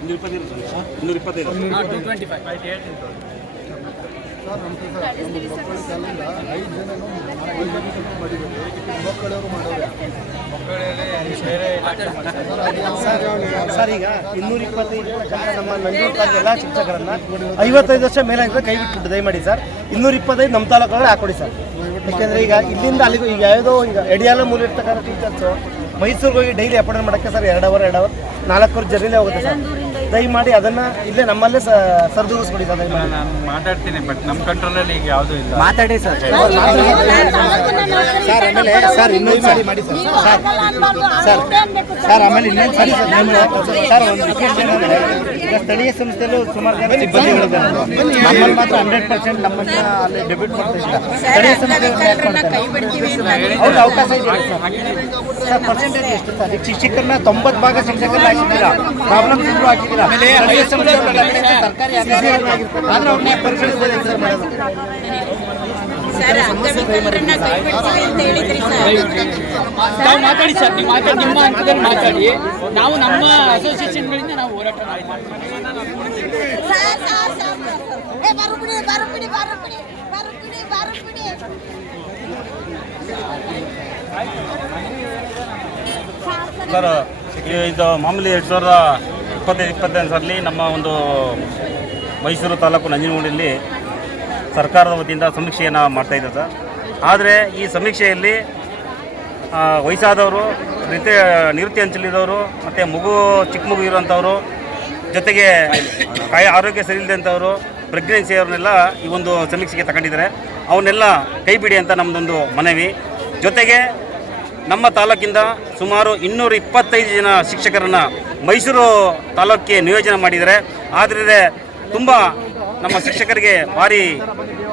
ಇನ್ನೂರ ಇಪ್ಪತ್ತೈದು ಇನ್ನೂರ ಇಪ್ಪತ್ತೈದು ಸರ್ ಸರ್ ನಮ್ಮ ಸರ್ ಈಗ ಇನ್ನೂರ ಇಪ್ಪತ್ತೈದು ನಮ್ಮ ನಂಜೂರು ತಾಲೂಕು ಎಲ್ಲ ಶಿಕ್ಷಕರನ್ನ ಐವತ್ತೈದು ವರ್ಷ ಮೇಲೆ ಕೈ ಬಿಟ್ಬಿಟ್ಟು ದಯಮಾಡಿ ಸರ್. ಇನ್ನೂರ ಇಪ್ಪತ್ತೈದು ನಮ್ಮ ತಾಲೂಕಲ್ಲಿ ಹಾಕೊಡಿ ಸರ್. ಯಾಕೆಂದ್ರೆ ಈಗ ಇಲ್ಲಿಂದ ಅಲ್ಲಿಗೂ ಈಗ ಯಾವುದೋ ಈಗ ಎಡಿಯಾಲ ಮೂಲ ಇರ್ತಕ್ಕಂಥ ಟೀಚರ್ಸ್ ಮೈಸೂರಿಗೆ ಹೋಗಿ ಡೈಲಿ ಅಪಾಯಿಂಟ್ ಮಾಡೋಕ್ಕೆ ಸರ್ ಎರಡು ಅವರ್ ಎರಡು ಅವರ್ ನಾಲ್ಕು ಅವರ್ ಜರ್ನಿಲೇ ಹೋಗುತ್ತೆ ಸರ್. ದಯಮಾಡಿ ಅದನ್ನ ಇಲ್ಲೇ ನಮ್ಮಲ್ಲೇ ಸರಿದೂಗಿಸ್ಕೊಡಿ ಸರ್ ನಾನು ಮಾತಾಡ್ತೀನಿ ಬಟ್ ನಮ್ಮ ಕಂಟ್ರೋಲಲ್ಲಿ ಈಗ ಯಾವುದೂ ಇಲ್ಲ. ಮಾತಾಡಿ ಸರ್. ಸರ್ ಆಮೇಲೆ ಸರ್ ಇನ್ನೊಂದು ಸಾರಿ ಮಾಡಿ ಸರ್. ಸರ್ ಸರ್ ಸರ್ ಆಮೇಲೆ ಇನ್ನೊಂದು ಸಾರಿ ಸರ್ ನಾನು ಸರ್ ಒಂದು ರಿಕ್ವೆಸ್ಟ್ ಏನಂದ್ರೆ ಈಗ ಸ್ಥಳೀಯ ಸಂಸ್ಥೆಯಲ್ಲೂ ಸುಮಾರು ಜನ ಸಿಬ್ಬಂದಿಗಳಿದ್ದಾರೆ ನಮ್ಮಲ್ಲಿ ಮಾತ್ರ ಹಂಡ್ರೆಡ್ ಪರ್ಸೆಂಟ್ ನಮ್ಮನ್ನ ಅಲ್ಲಿ ಡೆಬಿಟ್ ಮಾಡ್ತಾ ಇದ್ದಾರೆ. ಸ್ಥಳೀಯ ಸಂಸ್ಥೆ ಅವಕಾಶ ಇದೆ. ಸರ್ ಪರ್ಸೆಂಟೇಜ್ ಎಷ್ಟು ಸರ್? ಈಗ ಶಿಕ್ಷಕರನ್ನ ತೊಂಬತ್ತು ಭಾಗ ಶಿಕ್ಷಕರನ್ನ ಹಾಕಿದ್ದೀರಾ? ಪ್ರಾಬ್ಲಮ್ ಇದ್ರು ಹಾಕಿದ್ದೀರಾ? ಸ್ಥಳೀಯ ಸಂಸ್ಥೆ ಸರ್ಕಾರಿ ಆದರೆ ಆದ್ರೆ ಅವ್ರನ್ನ ಪರಿಗಣಿಸೋದಿಲ್ಲ ಸರ್ ಮಾಡೋದು? ಸರ್ ಅಂಗವಿಕಲರನ್ನ ಕೈಬಿಡ್ತೀವಿ ಅಂತ ಹೇಳಿದ್ರಿ ಸರ್. ತಾವು ಮಾತಾಡಿ ಸರ್ ನೀವು ಮಾತಾಡಿ ನಿಮ್ಮ ಹಂತದಲ್ಲಿ ಮಾತಾಡಿ. ನಾವು ನಮ್ಮ ಅಸೋಸಿಯೇಷನ್ಗಳಿಂದ ನಾವು ಹೋರಾಟ ಸರ್ ಇದು ಮಾಮೂಲಿ ಎರಡು ಸಾವಿರದ ಇಪ್ಪತ್ತೈದು ಇಪ್ಪತ್ತೈದು ಸರ್ಲಿ ನಮ್ಮ ಒಂದು ಮೈಸೂರು ತಾಲೂಕು ನಂಜನಗೂಡಲ್ಲಿ ಸರ್ಕಾರದ ವತಿಯಿಂದ ಸಮೀಕ್ಷೆಯನ್ನು ಮಾಡ್ತಾಯಿದ್ದೆ ಸರ್. ಆದರೆ ಈ ಸಮೀಕ್ಷೆಯಲ್ಲಿ ವಯಸ್ಸಾದವರು, ನಿತ್ಯ ನಿವೃತ್ತಿ ಹಂಚಲಿದವರು ಮತ್ತು ಮಗು, ಚಿಕ್ಕ ಮಗು ಇರೋಂಥವ್ರು ಜೊತೆಗೆ ಕಾಯ ಆರೋಗ್ಯ ಸರಿ ಇಲ್ಲದಂಥವರು ಪ್ರೆಗ್ನೆನ್ಸಿ ಅವ್ರನ್ನೆಲ್ಲ ಈ ಒಂದು ಸಮೀಕ್ಷೆಗೆ ತಗೊಂಡಿದ್ದಾರೆ. ಅವನ್ನೆಲ್ಲ ಕೈ ಬಿಡಿ ಅಂತ ನಮ್ಮದೊಂದು ಮನವಿ. ಜೊತೆಗೆ ನಮ್ಮ ತಾಲೂಕಿಂದ ಸುಮಾರು ಇನ್ನೂರ ಇಪ್ಪತ್ತೈದು ಜನ ಶಿಕ್ಷಕರನ್ನು ಮೈಸೂರು ತಾಲೂಕಿಗೆ ನಿಯೋಜನೆ ಮಾಡಿದ್ದಾರೆ. ಆದರೆ ತುಂಬ ನಮ್ಮ ಶಿಕ್ಷಕರಿಗೆ ಭಾರಿ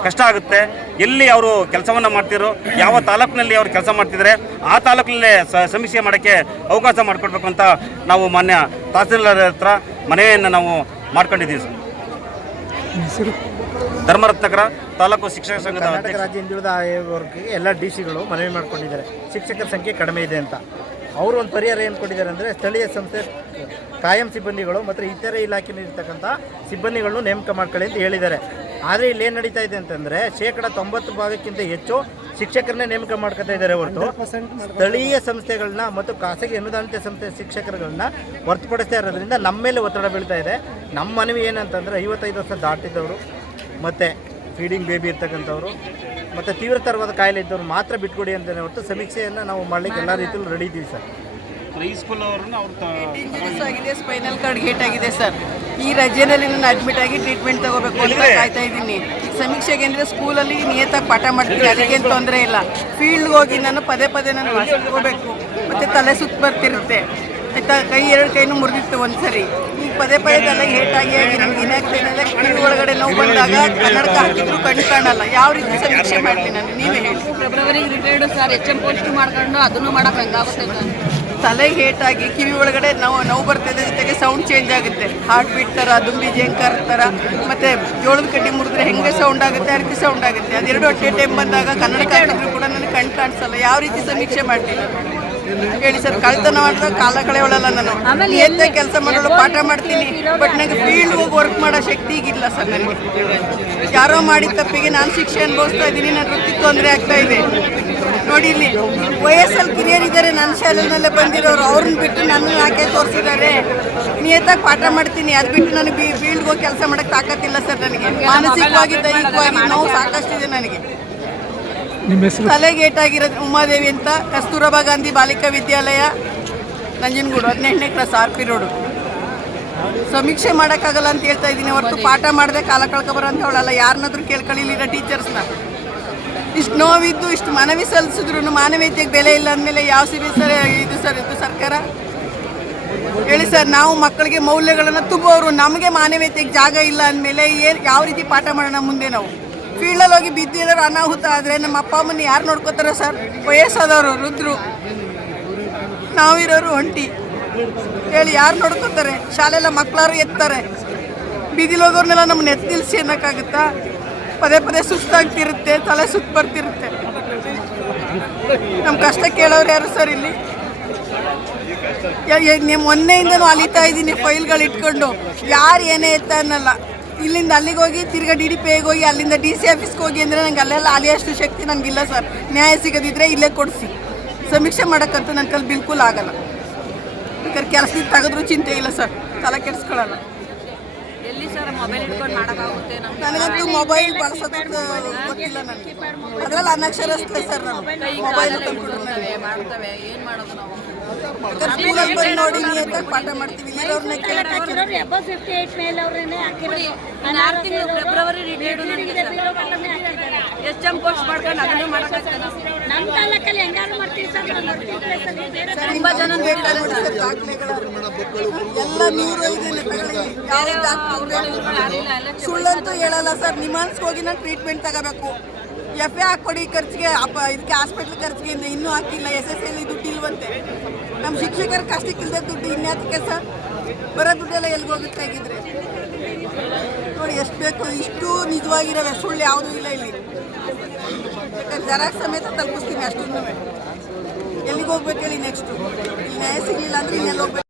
ಕಷ್ಟ ಆಗುತ್ತೆ. ಎಲ್ಲಿ ಅವರು ಕೆಲಸವನ್ನು ಮಾಡ್ತಿರೋ ಯಾವ ತಾಲೂಕಿನಲ್ಲಿ ಅವರು ಕೆಲಸ ಮಾಡ್ತಿದ್ದಾರೆ ಆ ತಾಲೂಕಿನಲ್ಲೇ ಸಮೀಕ್ಷೆ ಮಾಡೋಕ್ಕೆ ಅವಕಾಶ ಮಾಡಿಕೊಡ್ಬೇಕು ಅಂತ ನಾವು ಮಾನ್ಯ ತಹಸೀಲ್ದಾರ್ ಹತ್ರ ಮನವಿಯನ್ನು ನಾವು ಮಾಡ್ಕೊಂಡಿದ್ದೀವಿ ಸರ್. ಧರ್ಮರತ್ನಕರ ತಾಲೂಕು ಶಿಕ್ಷಕ ಸಂಘದ ಕರ್ನಾಟಕ ರಾಜ್ಯ ಹಿಂದುಳಿದ ಆಯೋಗಕ್ಕೆ ಎಲ್ಲ ಡಿ ಸಿಗಳು ಮನವಿ ಮಾಡಿಕೊಂಡಿದ್ದಾರೆ. ಶಿಕ್ಷಕರ ಸಂಖ್ಯೆ ಕಡಿಮೆ ಇದೆ ಅಂತ. ಅವರು ಒಂದು ಪರಿಹಾರ ಏನು ಕೊಟ್ಟಿದ್ದಾರೆ ಅಂದರೆ ಸ್ಥಳೀಯ ಸಂಸ್ಥೆ ಕಾಯಂ ಸಿಬ್ಬಂದಿಗಳು ಮತ್ತು ಇತರೆ ಇಲಾಖೆಯಲ್ಲಿರ್ತಕ್ಕಂಥ ಸಿಬ್ಬಂದಿಗಳನ್ನು ನೇಮಕ ಮಾಡ್ಕೊಳ್ಳಿ ಅಂತ ಹೇಳಿದ್ದಾರೆ. ಆದರೆ ಇಲ್ಲಿ ಏನು ನಡೀತಾ ಇದೆ ಅಂತಂದರೆ ಶೇಕಡ ತೊಂಬತ್ತು ಭಾಗಕ್ಕಿಂತ ಹೆಚ್ಚು ಶಿಕ್ಷಕರನ್ನೇ ನೇಮಕ ಮಾಡ್ಕೊತಾ ಇದ್ದಾರೆ ಹೊರತು ಸ್ಥಳೀಯ ಸಂಸ್ಥೆಗಳನ್ನ ಮತ್ತು ಖಾಸಗಿ ಅನುದಾನಿತ ಸಂಸ್ಥೆ ಶಿಕ್ಷಕರುಗಳನ್ನ ಹೊರತುಪಡಿಸ್ತಾ ಇರೋದ್ರಿಂದ ನಮ್ಮ ಮೇಲೆ ಒತ್ತಡ ಬೀಳ್ತಾ ಇದೆ. ನಮ್ಮ ಮನವಿ ಏನಂತಂದರೆ ಐವತ್ತೈದು ವರ್ಷ ದಾಟಿದವರು ಮತ್ತು ಫೀಡಿಂಗ್ ಬೇಬಿ ಇರ್ತಕ್ಕಂಥವ್ರು ಮತ್ತು ತೀವ್ರತರವಾದ ಕಾಯಿಲೆ ಇದ್ದವ್ರು ಮಾತ್ರ ಬಿಟ್ಕೊಡಿ ಅಂತಲೇ ಹೊರತು ಸಮೀಕ್ಷೆಯನ್ನು ನಾವು ಮಾಡಲಿಕ್ಕೆ ಎಲ್ಲ ರೀತಿಯಲ್ಲೂ ರೆಡಿ ಇದ್ದೀವಿ ಸರ್. ಹೈಸ್ಕೂಲ್ ಅವರು ಅವ್ರು ಡೇಂಜರಸ್ ಆಗಿದೆ ಸ್ಪೈನಲ್ ಕಾರ್ಡ್ ಗೇಟ್ ಆಗಿದೆ ಸರ್. ಈ ರಜೆಯಲ್ಲಿ ನಾನು ಅಡ್ಮಿಟ್ ಆಗಿ ಟ್ರೀಟ್ಮೆಂಟ್ ತಗೋಬೇಕು ಅಂತ ಕಾಯ್ತಾ ಇದ್ದೀನಿ. ಸಮೀಕ್ಷೆಗೆ ಅಂದರೆ ಸ್ಕೂಲಲ್ಲಿ ನಿಯತಾಗಿ ಪಾಠ ಮಾಡ್ತೀನಿ ಅದಕ್ಕೇನು ತೊಂದರೆ ಇಲ್ಲ. ಫೀಲ್ಡ್ಗೆ ಹೋಗಿ ನಾನು ಪದೇ ಪದೇ ನಾನು ಹೋಗಬೇಕು ಮತ್ತು ತಲೆ ಸುತ್ತ ಬರ್ತಿರುತ್ತೆ. ಆಯ್ತಾ ಕೈ ಎರಡು ಕೈನೂ ಮುರಿದಿತ್ತು ಒಂದ್ಸರಿ. ಈಗ ಪದೇ ಪದೇ ತಲೆ ಹೇಟಾಗಿ ಆಗಿ ನಮ್ಗೆ ಏನಾಗ್ತದೆ ಕಿವಿ ಒಳಗಡೆ ನೋವು ಬಂದಾಗ ಕನ್ನಡಕ ಹಾಕಿದ್ರು ಕಣ್ಣು ಕಾಣಲ್ಲ. ಯಾವ ರೀತಿ ಸಮೀಕ್ಷೆ ಮಾಡ್ತೀನಿ ನಾನು? ನೀವೇ ಹೇಳಿ. February retired sir H M post ಮಾಡ್ಕೊಂಡು ಅದನ್ನು ಮಾಡಕ್ ಹೆಂಗಾಗುತ್ತೆ ತಲೆ ಹೇಟಾಗಿ ಕಿವಿ ಒಳಗಡೆ ನೋವು ನೋವು ಬರ್ತದೆ ಜೊತೆಗೆ ಸೌಂಡ್ ಚೇಂಜ್ ಆಗುತ್ತೆ. ಹಾರ್ಟ್ ಬೀಟ್ ಥರ ದುಂಬಿ ಜೇಂಕರ್ ಥರ ಮತ್ತೆ ಜೋಳದ ಕಡ್ಡಿ ಮುರಿದ್ರೆ ಹೆಂಗೆ ಸೌಂಡ್ ಆಗುತ್ತೆ ಆ ರೀತಿ ಸೌಂಡ್ ಆಗುತ್ತೆ ಅದೆರಡು ಅಟ್ಟೆ ಟೈಮ್ ಬಂದಾಗ ಕನ್ನಡ ಹಾಕಿದ್ರು ಕೂಡ ನನಗೆ ಕಣ್ ಕಾಣಿಸಲ್ಲ. ಯಾವ ರೀತಿ ಸಮೀಕ್ಷೆ ಮಾಡ್ತೀನಿ ಹೇಳಿ ಸರ್ ಕಳ್ತನ ಮಾಡಿದ್ರೆ ಕಾಲ ಕಳೆಯೋಳಲ್ಲ ನಾನು. ಎಂತ ಕೆಲಸ ಮಾಡೋಳು ಪಾಠ ಮಾಡ್ತೀನಿ ಬಟ್ ನನಗೆ ಫೀಲ್ಡ್ ಹೋಗಿ ವರ್ಕ್ ಮಾಡೋ ಶಕ್ತಿ ಈಗಿಲ್ಲ ಸರ್ ನನಗೆ. ಯಾರೋ ಮಾಡಿದ ತಪ್ಪಿಗೆ ನಾನು ಶಿಕ್ಷೆ ಅನುಭವಿಸ್ತಾ ಇದ್ದೀನಿ ನನ್ನ ವೃತ್ತಿ ತೊಂದರೆ ಆಗ್ತಾ ಇದೆ. ನೋಡಿ ಇಲ್ಲಿ ವಯಸ್ಸಲ್ಲಿ ಕಿರಿಯರಿದ್ದಾರೆ ನನ್ನ ಶಾಲೆನಲ್ಲೇ ಬಂದಿರೋರು ಅವ್ರನ್ನ ಬಿಟ್ಟು ನನ್ನ ಯಾಕೆ ತೋರಿಸಿದ್ದಾರೆ? ನಿಯತ್ತಾಗಿ ಪಾಠ ಮಾಡ್ತೀನಿ ಅದು ಬಿಟ್ಟು ನನಗೆ ಬಿ ಫೀಲ್ಡ್ಗೆ ಹೋಗಿ ಕೆಲಸ ಮಾಡೋಕ್ಕೆ ತಾಕತ್ತಿಲ್ಲ ಸರ್ ನನಗೆ. ಮಾನಸಿಕವಾಗಿ ದೈಹಿಕವಾಗಿ ನೋವು ಸಾಕಷ್ಟಿದೆ ನನಗೆ. ತಲೆಗೇಟಾಗಿರೋದು ಉಮಾದೇವಿ ಅಂತ ಕಸ್ತೂರಬಾ ಗಾಂಧಿ ಬಾಲಿಕಾ ವಿದ್ಯಾಲಯ, ನಂಜನಗೂಡು, ಹದಿನೆಂಟನೇ ಕ್ಲಾಸ್, ಆರ್ ಪಿ ರೋಡು. ಸಮೀಕ್ಷೆ ಮಾಡೋಕ್ಕಾಗಲ್ಲ ಅಂತ ಹೇಳ್ತಾ ಇದ್ದೀನಿ, ಹೊರತು ಪಾಠ ಮಾಡದೆ ಕಾಲ ಕಳ್ಕೊಬರೋ ಅಂತ ಅವಳಲ್ಲ, ಯಾರನ್ನಾದ್ರೂ ಕೇಳ್ಕೊಳ್ಳಿಲ್ಲ ಟೀಚರ್ಸ್ನ. ಇಷ್ಟು ನೋವಿದ್ದು, ಇಷ್ಟು ಮನವಿ ಸಲ್ಲಿಸಿದ್ರು ಮಾನವೀಯತೆಗೆ ಬೆಲೆ ಇಲ್ಲ ಅಂದಮೇಲೆ ಯಾವ ಸಿಬಿ ಸರ್ ಇದು ಸರ್, ಇದು ಸರ್ಕಾರ? ಹೇಳಿ ಸರ್, ನಾವು ಮಕ್ಕಳಿಗೆ ಮೌಲ್ಯಗಳನ್ನು ತುಂಬೋರು ನಮಗೆ ಮಾನವೀಯತೆಗೆ ಜಾಗ ಇಲ್ಲ ಅಂದಮೇಲೆ ಏನು, ಯಾವ ರೀತಿ ಪಾಠ ಮಾಡೋಣ ಮುಂದೆ ನಾವು? ಫೀಲ್ಡಲ್ಲಿ ಹೋಗಿ ಬಿದ್ದಿರೋರು ಅನಾಹುತ ಆದರೆ ನಮ್ಮ ಅಪ್ಪ ಅಮ್ಮನ ಯಾರು ನೋಡ್ಕೋತಾರೆ ಸರ್ ವಯಸ್ಸಾದವರು ರುದ್ರು ನಾವಿರೋರು ಒಂಟಿ. ಹೇಳಿ, ಯಾರು ನೋಡ್ಕೋತಾರೆ? ಶಾಲೆಲ್ಲ ಮಕ್ಕಳಾರು ಎತ್ತಾರೆ. ಬೀದಿಲಿ ಹೋಗೋರ್ನೆಲ್ಲ ನಮ್ಮನ್ನ ಎತ್ತಿ ನಿಲ್ಲಿಸಿ ಅನ್ನೋಕ್ಕಾಗುತ್ತಾ? ಪದೇ ಪದೇ ಸುಸ್ತಾಗ್ತಿರುತ್ತೆ, ತಲೆ ಸುತ್ತ ಬರ್ತಿರುತ್ತೆ. ನಮ್ಮ ಕಷ್ಟ ಕೇಳೋರು ಯಾರು ಸರ್ ಇಲ್ಲಿ? ಮೊನ್ನೆಯಿಂದನೂ ಅಲಿತಾ ಇದ್ದೀನಿ ಫೈಲ್ಗಳು ಇಟ್ಕೊಂಡು. ಯಾರು ಏನೇ ಎತ್ತ ಅನ್ನಲ್ಲ. ಇಲ್ಲಿಂದ ಅಲ್ಲಿಗೆ ಹೋಗಿ, ತಿರ್ಗಾ ಡಿ ಡಿ ಪಿಗೆ ಹೋಗಿ, ಅಲ್ಲಿಂದ ಡಿ ಸಿ ಆಫೀಸ್ಗೆ ಹೋಗಿ ಅಂದರೆ ನಂಗೆ ಅಲ್ಲೆಲ್ಲ ಅಲಿಯಷ್ಟು ಶಕ್ತಿ ನನಗಿಲ್ಲ ಸರ್. ನ್ಯಾಯ ಸಿಗದಿದ್ದರೆ ಇಲ್ಲೇ ಕೊಡಿಸಿ. ಸಮೀಕ್ಷೆ ಮಾಡೋಕ್ಕಂತೂ ನನ್ನ ಕೈಲಿ ಬಿಲ್ಕುಲ್ ಆಗಲ್ಲ. ಬೇಕಾದ್ರೆ ಕೆಲಸದಿಂದ ತೆಗೆದ್ರೂ ಚಿಂತೆ ಇಲ್ಲ ಸರ್. ತಲೆ ಕೆಡಿಸ್ಕೊಳ್ಳಲ್ಲ ಎಲ್ಲಿ ಸರ್ ಮೊಬೈಲ್ ಇಟ್ಕೊಂಡು ಮಾಡೋಕ್ಕಾಗುತ್ತೆ ನಮ್ಗೆ? ನನಗಂತೂ ಮೊಬೈಲ್ ಬಳಸೋದಕ್ಕೆ ಗೊತ್ತಿಲ್ಲ ನನಗೆ. ಅದರಲ್ಲಿ ಅನಕ್ಷರಸ್ಥೆ ಸರ್ ನಾನು. ಮೊಬೈಲ್ ಮಾಡ್ತವೆ. ಏನ್ ಮಾಡೋದು ನಾವು? ಸ್ಕೂಲಲ್ಲಿ ಬಂದು ನೋಡಿ ಪಾಠ ಮಾಡ್ತೀವಿ ಇಲ್ಲಿರೋರ್ನ ಕೇಳಕ್ಕೆ ನಾನು ಆರು ತಿಂಗಳು ಫೆಬ್ರವರಿ ರಿಟೈರ್ಡ್ ನನಗೆ ಎಚ್ ಎಂ ಪೋಸ್ಟ್ ಮಾಡ್ಕೊಂಡು ಅದನ್ನು ಮಾಡೋಕ್ಕಾಗ್ತದೆ. ನಮ್ಮ ತಾಲೂಕಲ್ಲಿ ಹೆಂಗಾರು ಮಾಡ್ತೀವಿ ಸರ್? ತುಂಬಾ ಜನ ಸರ್ ಎಲ್ಲ ನೂರು ಸುಳ್ಳಂತೂ ಹೇಳಲ್ಲ ಸರ್ ನಿಮಾನ್ಸ್ಗೆ ಹೋಗಿ ನಾನು ಟ್ರೀಟ್ಮೆಂಟ್ ತಗೋಬೇಕು. ಎಫ್ ಎ ಹಾಕ್ಕೊಡಿ ಖರ್ಚಿಗೆ ಅಪ್ಪ ಇದಕ್ಕೆ ಹಾಸ್ಪಿಟ್ಲ್ ಖರ್ಚಿಗೆ ಇಂದ ಇನ್ನೂ ಹಾಕಿಲ್ಲ. ಎಸ್ ಎಸ್ ಎಲ್ ದುಡ್ಡು ಇಲ್ವಂತೆ. ನಮ್ಮ ಶಿಕ್ಷಕರ ಕಷ್ಟಕ್ಕಿಲ್ಲದೆ ದುಡ್ಡು ಇನ್ಯಾತಕ್ಕೆ ಸರ್? ಬರೋ ದುಡ್ಡೆಲ್ಲ ಎಲ್ಲಿಗೆ ಹೋಗುತ್ತೆ ಆಗಿದ್ರೆ ನೋಡಿ ಎಷ್ಟು ಬೇಕು ಇಷ್ಟು ನಿಜವಾಗಿರೋ ಸುಳ್ಳು ಯಾವುದೂ ಇಲ್ಲ ಇಲ್ಲಿ. ಬೇಕಾದ್ರೆ ಜರಾಗ್ ಸಮೇತ ತಲುಪಿಸ್ತೀನಿ ಅಷ್ಟನ್ನು ಎಲ್ಲಿಗೆ ಹೋಗ್ಬೇಕು ಹೇಳಿ ನೆಕ್ಸ್ಟು ಇಲ್ಲಿ ನ್ಯಾಯ ಸಿಗಲಿಲ್ಲ ಅಂದ್ರೆ ಇನ್ನೆಲ್ಲಿ ಹೋಗ್ಬೇಕು?